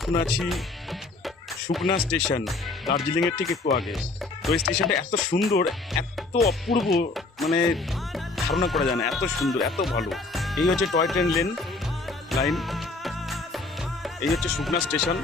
এখন আছি সুকনা স্টেশন, দার্জিলিংয়ের ঠিক একটু আগে। তো এই স্টেশনটা এত সুন্দর, এত অপূর্ব, মানে ধারণা করা যায় না, এত সুন্দর, এত ভালো। এই হচ্ছে টয় ট্রেন লাইন, এই হচ্ছে সুকনা স্টেশন।